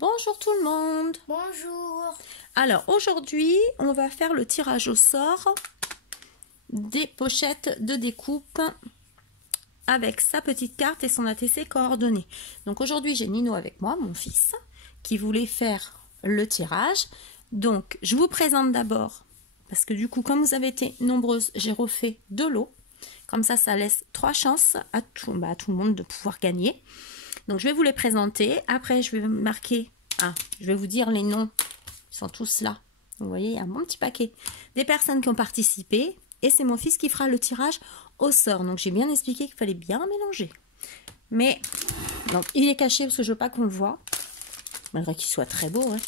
Bonjour tout le monde. Bonjour. Alors aujourd'hui, on va faire le tirage au sort des pochettes de découpe avec sa petite carte et son ATC coordonnées. Donc aujourd'hui, j'ai Nino avec moi, mon fils, qui voulait faire le tirage. Donc je vous présente d'abord, parce que du coup, comme vous avez été nombreuses, j'ai refait de lot. Comme ça laisse 3 chances à tout le monde de pouvoir gagner. Donc je vais vous les présenter. Après, je vais marquer, je vais vous dire les noms. Ils sont tous là. Vous voyez, il y a mon petit paquet des personnes qui ont participé. Et c'est mon fils qui fera le tirage au sort. Donc j'ai bien expliqué qu'il fallait bien mélanger. Mais, donc il est caché parce que je veux pas qu'on le voit. Malgré qu'il soit très beau. Hein.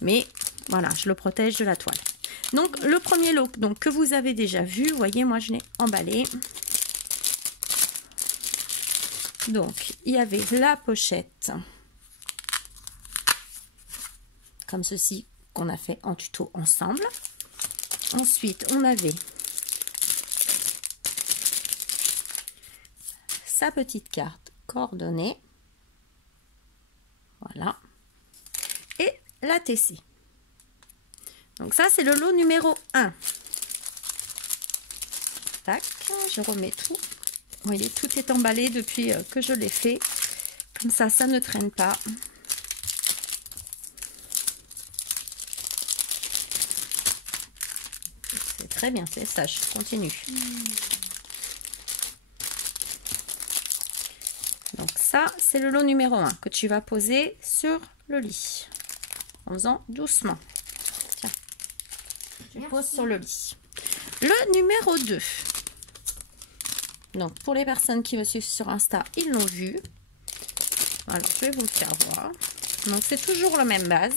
Mais voilà, je le protège de la toile. Donc le premier lot que vous avez déjà vu. Vous voyez, moi je l'ai emballé. Donc, il y avait la pochette, comme ceci, qu'on a fait en tuto ensemble. Ensuite, on avait sa petite carte coordonnée. Voilà. Et la TC. Donc ça, c'est le lot numéro 1. Tac, je remets tout. Vous voyez, tout est emballé depuis que je l'ai fait. Comme ça, ça ne traîne pas. C'est très bien, c'est ça, je continue. Donc ça, c'est le lot numéro 1 que tu vas poser sur le lit. En faisant doucement. Tiens, tu poses sur le lit. Le numéro 2. Donc, pour les personnes qui me suivent sur Insta, ils l'ont vu. Alors, je vais vous le faire voir. Donc, c'est toujours la même base.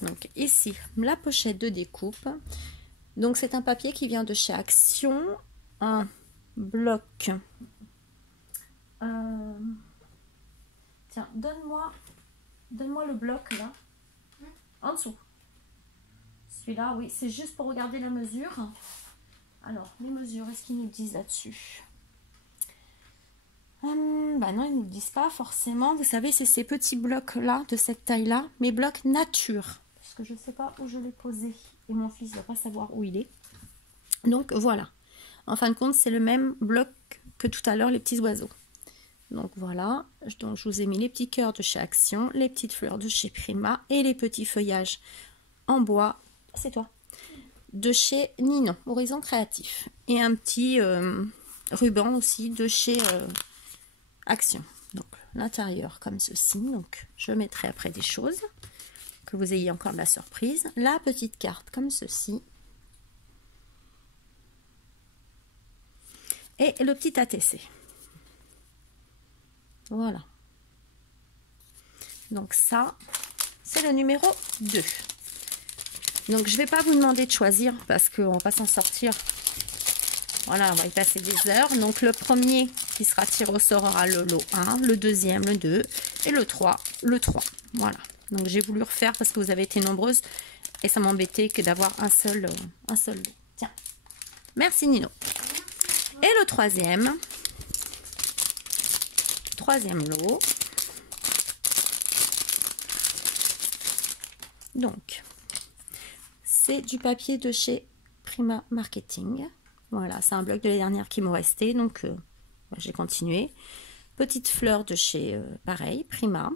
Donc, ici, la pochette de découpe. Donc, c'est un papier qui vient de chez Action. Un bloc. Tiens, donne-moi le bloc, là. En dessous. Celui-là, oui, c'est juste pour regarder la mesure. Alors, les mesures, est-ce qu'ils nous disent là-dessus? Bah non, ils ne nous disent pas forcément. Vous savez, c'est ces petits blocs-là, de cette taille-là, mes blocs nature. Parce que je ne sais pas où je l'ai posé. Et mon fils ne va pas savoir où il est. Donc, voilà. En fin de compte, c'est le même bloc que tout à l'heure, les petits oiseaux. Donc, voilà. Donc, je vous ai mis les petits cœurs de chez Action, les petites fleurs de chez Prima et les petits feuillages en bois. C'est toi. De chez Nino, Horizon Créatif. Et un petit ruban aussi de chez Action. Donc l'intérieur comme ceci. Donc je mettrai après des choses. Que vous ayez encore de la surprise. La petite carte comme ceci. Et le petit ATC. Voilà. Donc ça, c'est le numéro 2. Donc, je ne vais pas vous demander de choisir parce qu'on ne va pas s'en sortir. Voilà, on va y passer des heures. Donc, le premier qui sera tiré au sort aura le lot 1, le deuxième, le 2 et le 3, le 3. Voilà. Donc, j'ai voulu refaire parce que vous avez été nombreuses et ça m'embêtait que d'avoir un seul lot. Tiens. Merci, Nino. Et le troisième lot. Donc, c'est du papier de chez Prima Marketing. Voilà, c'est un bloc de l'année dernière qui m'est resté, donc j'ai continué. Petite fleur de chez, pareil, Prima.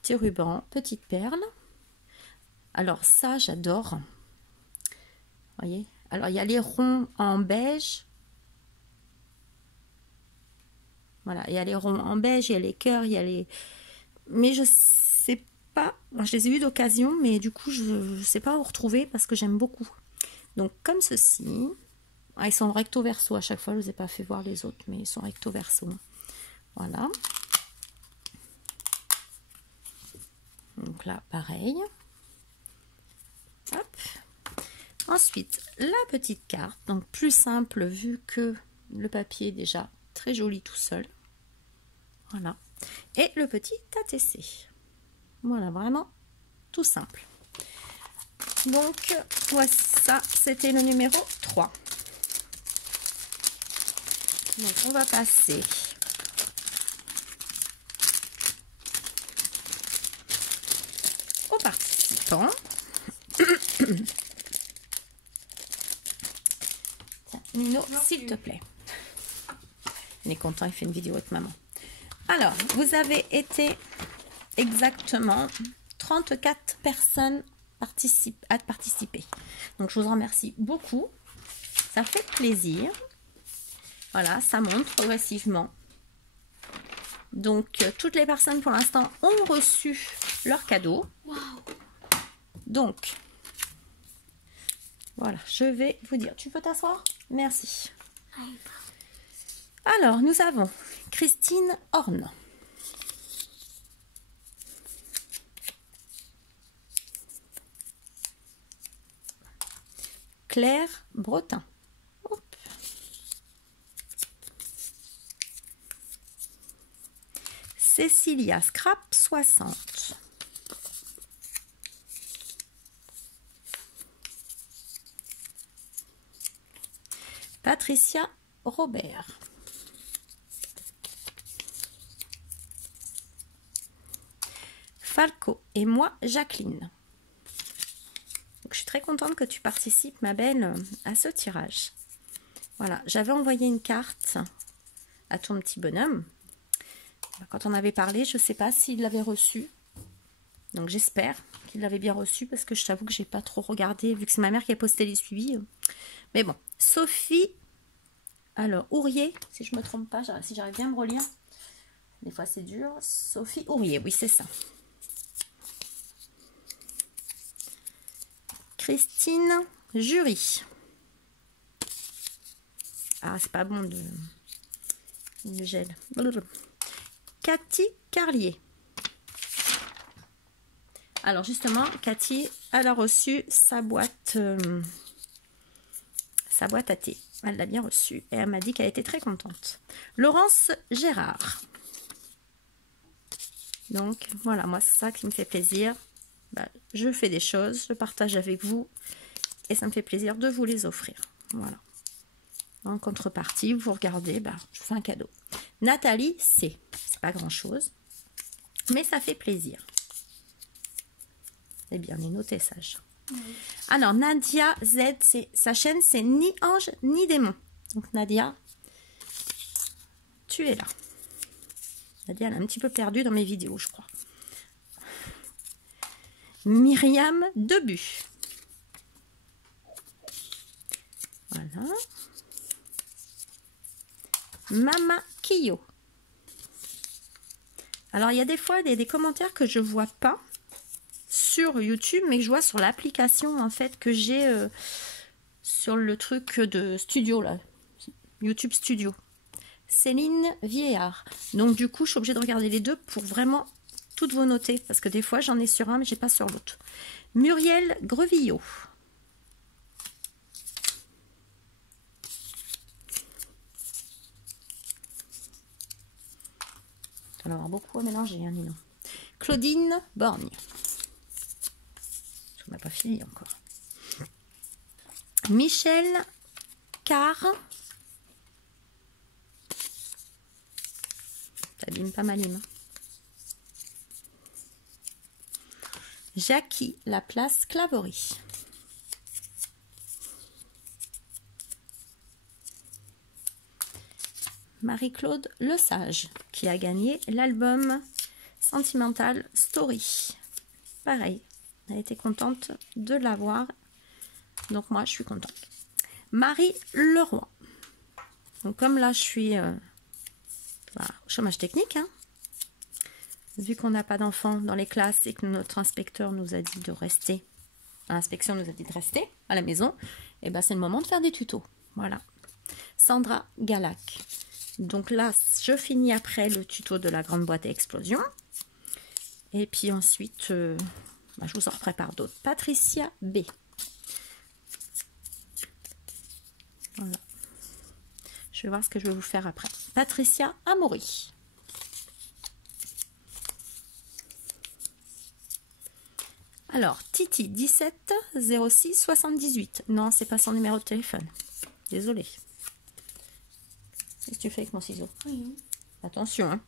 Petit ruban, petite perle. Alors ça, j'adore. Voyez. Alors, il y a les ronds en beige. Voilà, il y a les ronds en beige, il y a les cœurs, il y a les... Mais je sais pas, je les ai eu d'occasion, mais du coup, je ne sais pas où retrouver parce que j'aime beaucoup. Donc, comme ceci. Ils sont recto verso à chaque fois, je ne vous ai pas fait voir les autres, mais ils sont recto verso. Voilà. Donc là, pareil. Hop. Ensuite, la petite carte, donc plus simple vu que le papier est déjà très joli tout seul. Voilà. Et le petit ATC. Voilà, vraiment tout simple. Donc, voici ça, c'était le numéro 3. Donc, on va passer participants. Tiens, Nino, s'il te plaît. Il est content, il fait une vidéo avec maman. Alors, vous avez été exactement 34 personnes à participer. Donc, je vous remercie beaucoup. Ça fait plaisir. Voilà, ça monte progressivement. Donc, toutes les personnes pour l'instant ont reçu leur cadeau. Wow. Donc, voilà, je vais vous dire. Tu peux t'asseoir? Merci. Alors, nous avons Christine Horn. Claire Bretin. Hop. Cécilia Scrap 60. Patricia Robert. Falco et moi, Jacqueline. Donc, je suis très contente que tu participes, ma belle, à ce tirage. Voilà, j'avais envoyé une carte à ton petit bonhomme. Quand on avait parlé, je ne sais pas s'il l'avait reçu. Donc, j'espère qu'il l'avait bien reçu parce que je t'avoue que je n'ai pas trop regardé vu que c'est ma mère qui a posté les suivis. Mais bon, Sophie, alors, Ourier, si je ne me trompe pas, si j'arrive bien à me relire. Des fois, c'est dur. Sophie Ourier, oui, c'est ça. Christine Jury. Ah, c'est pas bon de gel. Cathy Carlier. Alors justement, Cathy, elle a reçu sa boîte à thé. Elle l'a bien reçue et elle m'a dit qu'elle était très contente. Laurence Gérard. Donc voilà, moi c'est ça qui me fait plaisir. Bah, je fais des choses, je partage avec vous et ça me fait plaisir de vous les offrir. Voilà. En contrepartie, vous regardez, bah, je vous fais un cadeau. Nathalie C. C'est pas grand chose, mais ça fait plaisir. Eh bien, on est noté sage. Oui. Alors, Nadia Z, sa chaîne, c'est ni ange ni démon. Donc, Nadia, tu es là. Nadia, elle a un petit peu perdu dans mes vidéos, je crois. Myriam Debu. Voilà. Mama Kyo. Alors, il y a des fois des commentaires que je ne vois pas sur YouTube, mais que je vois sur l'application, en fait, que j'ai sur le truc de studio, là. YouTube Studio. Céline Vieillard. Donc, du coup, je suis obligée de regarder les deux pour vraiment toutes vos noter. Parce que des fois, j'en ai sur un, mais je n'ai pas sur l'autre. Muriel Grevillot. On va avoir beaucoup à mélanger, hein, Nino. Claudine Borgne. On n'a pas fini encore. Michel Carr. T'abîmes pas ma lime. Jackie Laplace Claverie. Marie-Claude Lesage, qui a gagné l'album Sentimental Story. Pareil, elle a été contente de l'avoir. Donc moi, je suis contente. Marie Leroy. Donc comme là, je suis au chômage technique, hein, vu qu'on n'a pas d'enfants dans les classes et que notre inspecteur nous a dit de rester, l'inspection nous a dit de rester à la maison, et ben c'est le moment de faire des tutos. Voilà. Sandra Galac. Donc là, je finis après le tuto de la grande boîte à explosion. Et puis ensuite, je vous en prépare d'autres. Patricia B. Voilà. Je vais voir ce que je vais vous faire après. Patricia Amaury. Alors, Titi 17 06 78. Non, c'est pas son numéro de téléphone. Désolée. Qu'est-ce que tu fais avec mon ciseau? Oui. Attention, hein.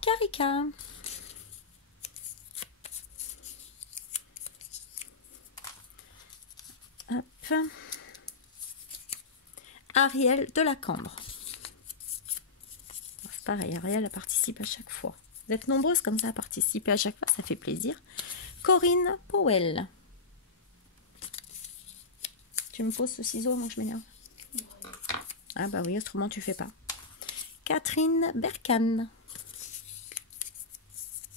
Karika. équipe. Ariel de la Cambre. C'est pareil, Ariel elle participe à chaque fois. Vous êtes nombreuses comme ça à participer à chaque fois, ça fait plaisir. Corinne Powell. Tu me poses ce ciseau avant que je m'énerve? Ah bah oui, autrement tu fais pas. Catherine Berkan.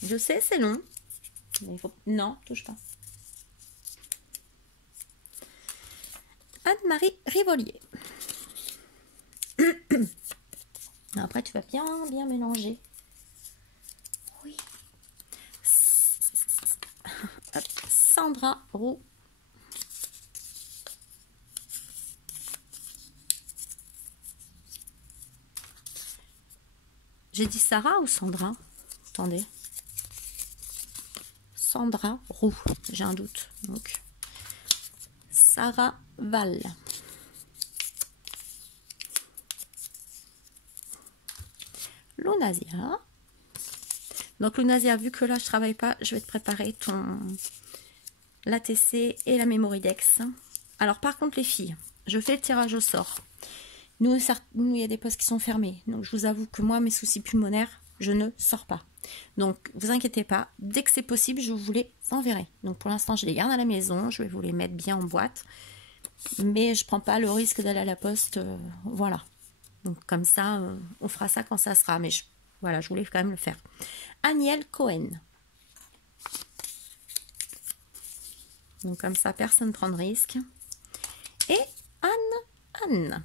Je sais, c'est long. Mais il faut... Non, touche pas. Anne-Marie Rivolier. Après, tu vas bien mélanger. Oui. Sandra Roux. J'ai dit Sarah ou Sandra? Attendez. Sandra Roux, j'ai un doute. Donc, Sarah Val. Lunazia. Donc Lunazia, vu que là je travaille pas, je vais te préparer ton l'ATC et la Mémoridex. Alors par contre les filles, je fais le tirage au sort. Nous, il y a des postes qui sont fermés. Donc je vous avoue que moi, mes soucis pulmonaires, je ne sors pas. Donc vous inquiétez pas, dès que c'est possible, je vous les enverrai. Donc pour l'instant, je les garde à la maison, je vais vous les mettre bien en boîte. Mais je prends pas le risque d'aller à la poste, voilà. Donc comme ça, on fera ça quand ça sera. Mais voilà, je voulais quand même le faire. Aniel Cohen. Donc comme ça, personne ne prend de risque. Et Anne.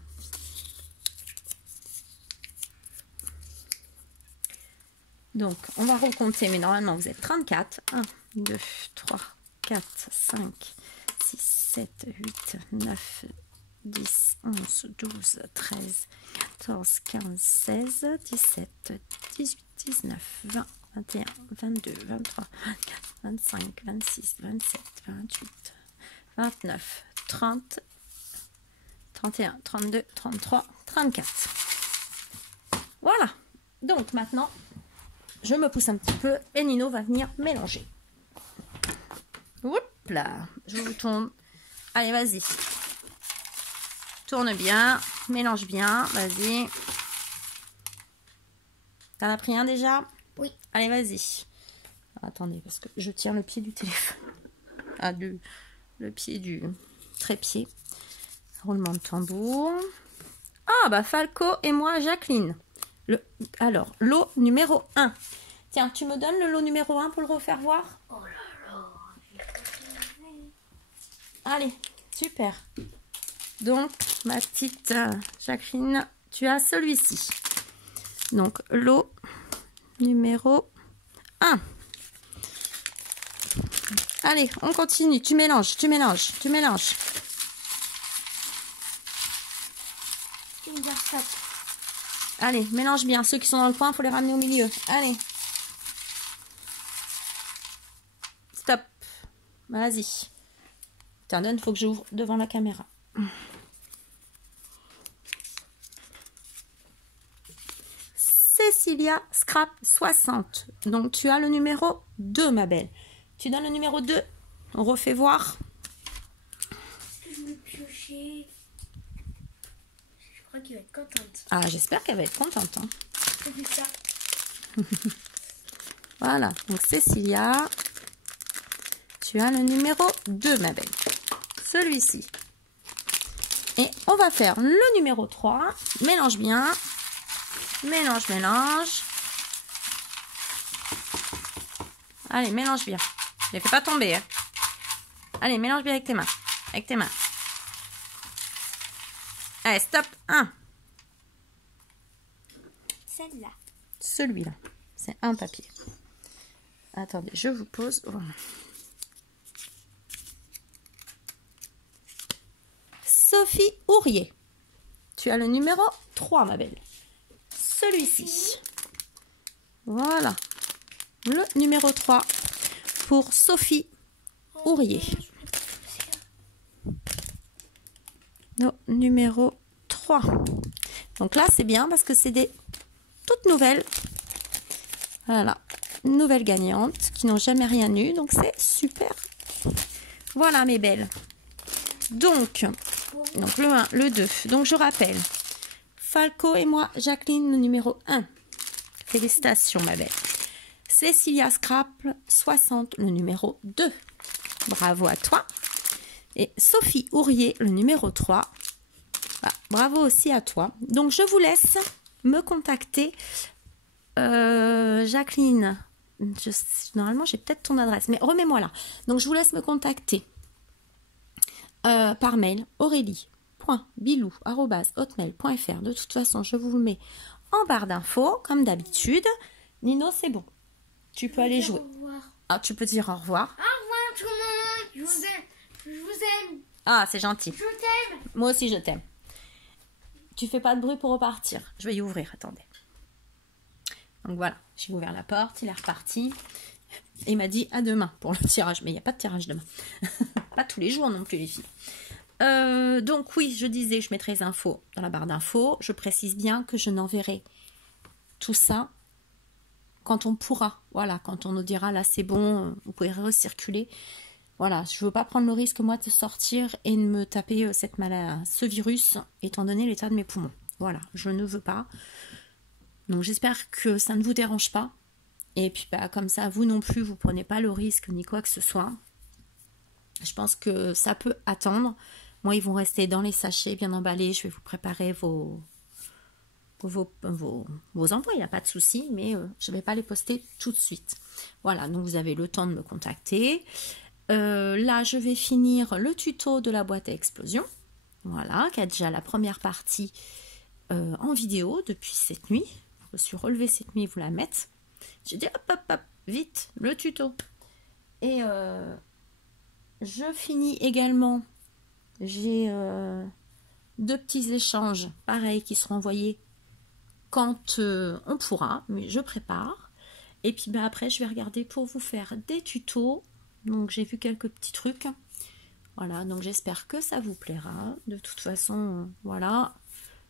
Donc, on va recompter, mais normalement, vous êtes 34. 1, 2, 3, 4, 5, 6, 7, 8, 9, 10, 11, 12, 13, 14, 15, 16, 17, 18, 19, 20, 21, 22, 23, 24, 25, 26, 27, 28, 29, 30, 31, 32, 33, 34. Voilà. Donc, maintenant... je me pousse un petit peu et Nino va venir mélanger. Oups là, je vous tourne. Allez, vas-y. Tourne bien, mélange bien, vas-y. T'en as pris un déjà? Oui. Allez, vas-y. Attendez, parce que je tiens le pied du téléphone. Ah, le pied du trépied. Roulement de tambour. Ah, bah Falco et moi, Jacqueline. Alors, lot numéro 1. Tiens, tu me donnes le lot numéro 1 pour le refaire voir? Oh là là. Allez, super. Donc, ma petite Jacqueline, tu as celui-ci. Donc, lot numéro 1. Allez, on continue. Tu mélanges, tu mélanges, tu mélanges. Allez, mélange bien. Ceux qui sont dans le coin, il faut les ramener au milieu. Allez. Stop. Vas-y. Tiens, donne, il faut que j'ouvre devant la caméra. Cécilia Scrap 60. Donc, tu as le numéro 2, ma belle. Tu donnes le numéro 2. On refait voir. Je vais piocher. Je crois qu'elle va être contente. Ah, j'espère qu'elle va être contente. Hein. C'est ça. Voilà. Donc, Cécilia, tu as le numéro 2, ma belle. Celui-ci. Et on va faire le numéro 3. Mélange bien. Mélange, mélange. Allez, mélange bien. Ne les fais pas tomber. Hein. Allez, mélange bien avec tes mains. Avec tes mains. Allez, stop. 1. Celle-là. Celui-là. C'est un papier. Attendez, je vous pose. Voilà. Sophie Ourier. Tu as le numéro 3, ma belle. Celui-ci. Voilà. Le numéro 3 pour Sophie Ourier. Le numéro 3. Donc là, c'est bien parce que c'est des toutes nouvelles. Voilà. Nouvelles gagnantes qui n'ont jamais rien eu. Donc c'est super. Voilà, mes belles. Donc le 1, le 2. Donc, je rappelle. Falco et moi, Jacqueline, le numéro 1. Félicitations, ma belle. Cécilia Scrap, 60, le numéro 2. Bravo à toi. Et Sophie Ourier, le numéro 3. Ah, bravo aussi à toi. Donc, je vous laisse me contacter. Jacqueline, normalement, j'ai peut-être ton adresse, mais remets-moi là. Donc, je vous laisse me contacter par mail, aurélie.bilou@hotmail.fr. De toute façon, je vous le mets en barre d'infos, comme d'habitude. Nino, c'est bon. Tu peux aller jouer. Au revoir. Ah, tu peux dire au revoir. Au revoir tout le monde. Je vous aime. Je vous aime. Ah, c'est gentil. Je t'aime. Moi aussi, je t'aime. Tu fais pas de bruit pour repartir. Je vais y ouvrir, attendez. Donc voilà, j'ai ouvert la porte, il est reparti. Et il m'a dit à demain pour le tirage. Mais il n'y a pas de tirage demain. Pas tous les jours non plus, les filles. Donc oui, je disais, je mettrai les infos dans la barre d'infos. Je précise bien que je n'enverrai tout ça quand on pourra. Voilà, quand on nous dira là c'est bon, vous pouvez recirculer. Voilà, je ne veux pas prendre le risque moi de sortir et de me taper ce virus étant donné l'état de mes poumons. Voilà, je ne veux pas. Donc j'espère que ça ne vous dérange pas. Et puis bah, comme ça, vous non plus, vous ne prenez pas le risque ni quoi que ce soit. Je pense que ça peut attendre. Moi, ils vont rester dans les sachets bien emballés. Je vais vous préparer vos envois, il n'y a pas de souci. Mais je ne vais pas les poster tout de suite. Voilà, donc vous avez le temps de me contacter. Là, je vais finir le tuto de la boîte à explosion. Voilà, qui a déjà la première partie en vidéo depuis cette nuit. Je me suis relevée cette nuit, vous la mettre. J'ai dit hop, vite, le tuto. Et je finis également. J'ai 2 petits échanges, pareil, qui seront envoyés quand on pourra. Mais je prépare. Et puis bah, après, je vais regarder pour vous faire des tutos. Donc j'ai vu quelques petits trucs. Voilà, donc j'espère que ça vous plaira. De toute façon, voilà.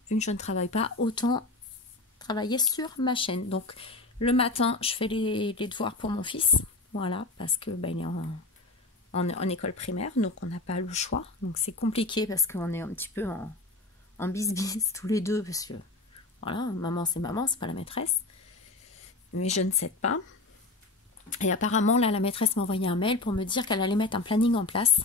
Vu que je ne travaille pas, autant travailler sur ma chaîne. Donc le matin, je fais les devoirs pour mon fils. Voilà, parce que bah, il est en école primaire, donc on n'a pas le choix. Donc c'est compliqué parce qu'on est un petit peu en bis tous les deux. Parce que voilà, maman, c'est pas la maîtresse. Mais je ne cède pas. Et apparemment, là, la maîtresse m'a envoyé un mail pour me dire qu'elle allait mettre un planning en place.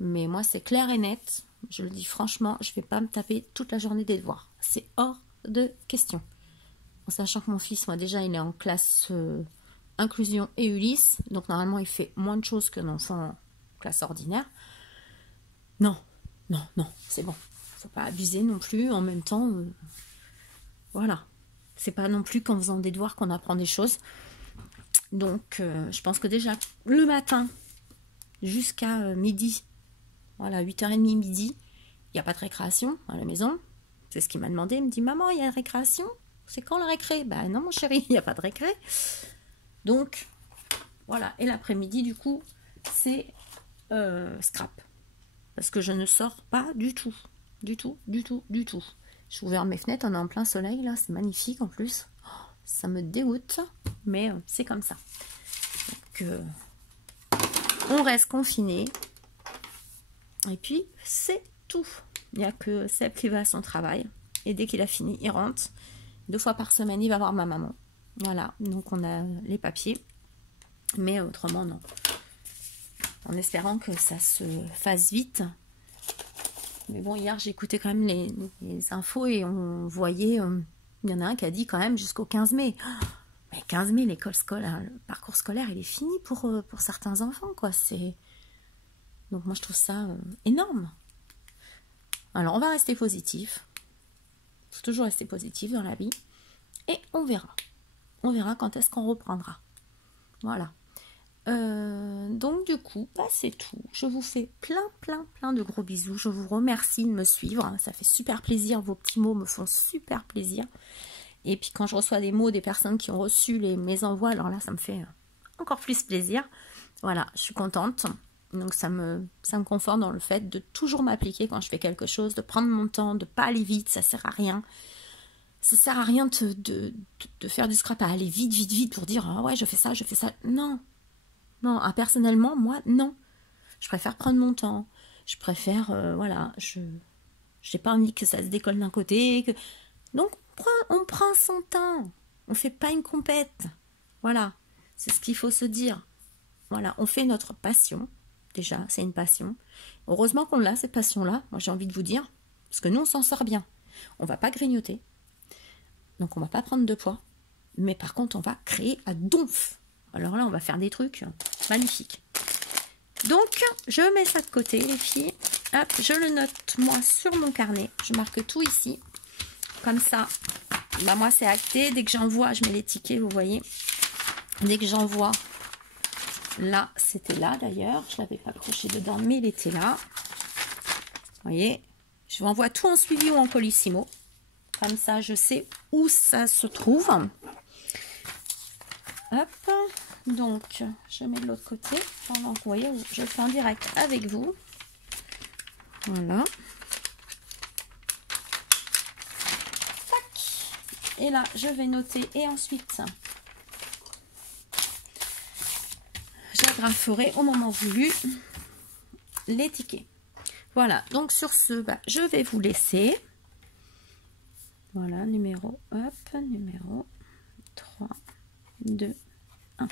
Mais moi, c'est clair et net. Je le dis franchement, je ne vais pas me taper toute la journée des devoirs. C'est hors de question. En sachant que mon fils, moi, déjà, il est en classe inclusion et Ulysse. Donc, normalement, il fait moins de choses qu'un enfant en classe ordinaire. Non, c'est bon. Il ne faut pas abuser non plus. En même temps, voilà. C'est pas non plus qu'en faisant des devoirs qu'on apprend des choses. Donc, je pense que déjà, le matin, jusqu'à midi, voilà, 8h30, midi, il n'y a pas de récréation à la maison. C'est ce qu'il m'a demandé. Il me dit, maman, il y a une récréation? C'est quand la récré? Bah non, mon chéri, il n'y a pas de récré. Donc, voilà. Et l'après-midi, du coup, c'est scrap. Parce que je ne sors pas du tout. Du tout. J'ai ouvert mes fenêtres, on est en plein soleil, là. C'est magnifique, en plus. Ça me dégoûte, mais c'est comme ça. Donc, on reste confiné. Et puis, c'est tout. Il n'y a que Seb qui va à son travail. Et dès qu'il a fini, il rentre. 2 fois par semaine, il va voir ma maman. Voilà, donc on a les papiers. Mais autrement, non. En espérant que ça se fasse vite. Mais bon, hier, j'ai écouté quand même les infos et on voyait... il y en a un qui a dit quand même jusqu'au 15 mai. Mais 15 mai, l'école scolaire, le parcours scolaire, il est fini pour certains enfants, quoi. Donc moi, je trouve ça énorme. Alors, on va rester positif. Il faut toujours rester positif dans la vie. Et on verra. On verra quand est-ce qu'on reprendra. Voilà. Donc, du coup, bah, c'est tout. Je vous fais plein de gros bisous. Je vous remercie de me suivre. Ça fait super plaisir. Vos petits mots me font super plaisir. Et puis, quand je reçois des mots des personnes qui ont reçu mes envois, alors là, ça me fait encore plus plaisir. Voilà, je suis contente. Donc, ça me conforte dans le fait de toujours m'appliquer quand je fais quelque chose, de prendre mon temps, de ne pas aller vite. Ça sert à rien. Ça sert à rien de faire du scrap à aller vite pour dire « Ah ouais, je fais ça. » Non, personnellement, moi, non. Je préfère prendre mon temps. Je préfère, voilà, je n'ai pas envie que ça se décolle d'un côté. Donc, on prend son temps. On ne fait pas une compète. Voilà, c'est ce qu'il faut se dire. Voilà, on fait notre passion. Déjà, c'est une passion. Heureusement qu'on l'a, cette passion-là, moi j'ai envie de vous dire. Parce que nous, on s'en sort bien. On ne va pas grignoter. Donc, on ne va pas prendre de poids. Mais par contre, on va créer à donf. Alors là, on va faire des trucs magnifiques. Donc, je mets ça de côté, les filles. Hop, je le note, moi, sur mon carnet. Je marque tout ici. Comme ça, bah, moi, c'est acté. Dès que j'envoie, je mets les tickets, vous voyez. Dès que j'envoie, là, c'était là, d'ailleurs. Je ne l'avais pas accroché dedans, mais il était là. Vous voyez, je vous envoie tout en suivi ou en colissimo. Comme ça, je sais où ça se trouve. Hop, donc je mets de l'autre côté. Pendant que vous voyez, je fais en direct avec vous. Voilà. Tac. Et là, je vais noter et ensuite, j'agraferai au moment voulu les tickets. Voilà, donc sur ce, bah, je vais vous laisser. Voilà, numéro 3, 2, 1.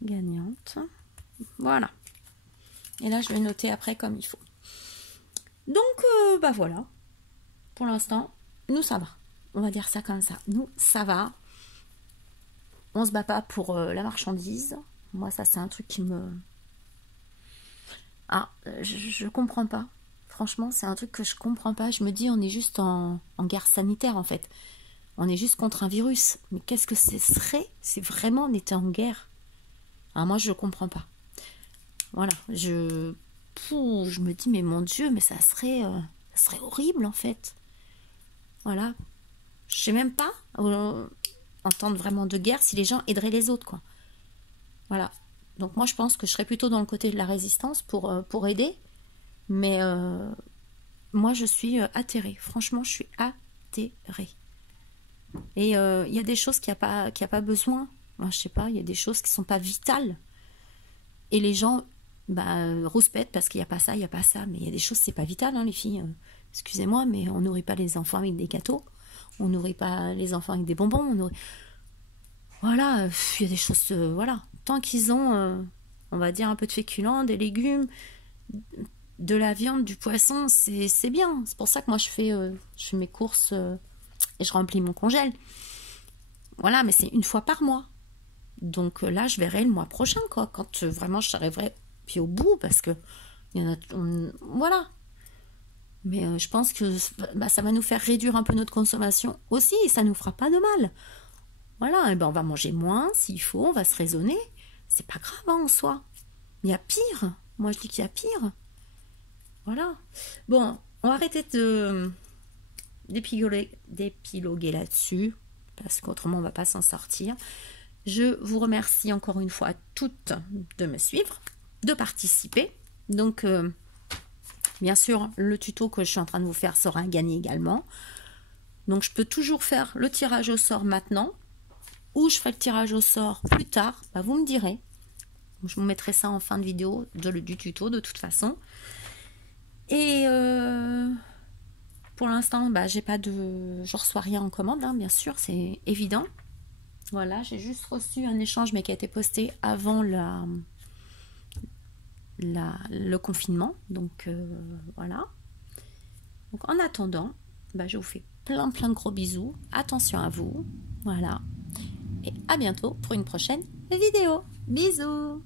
Gagnante. Voilà. Et là, je vais noter après comme il faut. Donc, bah voilà. Pour l'instant, nous, ça va. On va dire ça comme ça. Nous, ça va. On se bat pas pour la marchandise. Moi, ça, c'est un truc qui me... Ah, je comprends pas. Franchement, c'est un truc que je comprends pas. Je me dis, on est juste en guerre sanitaire, en fait. On est juste contre un virus. Mais qu'est-ce que ce serait si vraiment on était en guerre? Ah, moi, je comprends pas. Voilà. Je me dis, mais mon Dieu, mais ça serait horrible, en fait. Voilà. Je sais même pas, en temps vraiment de guerre, si les gens aideraient les autres, quoi. Voilà. Donc, moi, je pense que je serais plutôt dans le côté de la résistance pour aider. Mais moi, je suis atterrée. Franchement, je suis atterrée. Et il y a des choses qu'il n'y a pas besoin. Moi, je sais pas, il y a des choses qui ne sont pas vitales. Et les gens rouspètent parce qu'il n'y a pas ça, il n'y a pas ça. Mais il y a des choses, c'est pas vital, hein, les filles. Excusez-moi, mais on nourrit pas les enfants avec des gâteaux. On nourrit pas les enfants avec des bonbons. Voilà, il y a des choses... voilà. Tant qu'ils ont, on va dire, un peu de féculents, des légumes... de la viande, du poisson, c'est bien. C'est pour ça que moi je fais mes courses et je remplis mon congèle. Voilà, mais c'est une fois par mois. Donc là, je verrai le mois prochain, quoi, quand vraiment j'arriverai puis au bout, parce que il y en a, voilà. Mais je pense que ça va nous faire réduire un peu notre consommation aussi, et ça nous fera pas de mal. Voilà, et ben on va manger moins s'il faut, on va se raisonner. C'est pas grave, hein, en soi. Il y a pire. Moi, je dis qu'il y a pire. Voilà. Bon, on va arrêter d'épiloguer là-dessus, parce qu'autrement, on ne va pas s'en sortir. Je vous remercie encore une fois toutes de me suivre, de participer. Donc, bien sûr, le tuto que je suis en train de vous faire sera à gagner également. Donc, je peux toujours faire le tirage au sort maintenant, ou je ferai le tirage au sort plus tard. Bah, vous me direz. Je vous mettrai ça en fin de vidéo du tuto, de toute façon. Et pour l'instant, je reçois rien en commande, hein, bien sûr, c'est évident. Voilà, j'ai juste reçu un échange, mais qui a été posté avant le confinement. Donc voilà. Donc en attendant, je vous fais plein de gros bisous. Attention à vous. Voilà. Et à bientôt pour une prochaine vidéo. Bisous!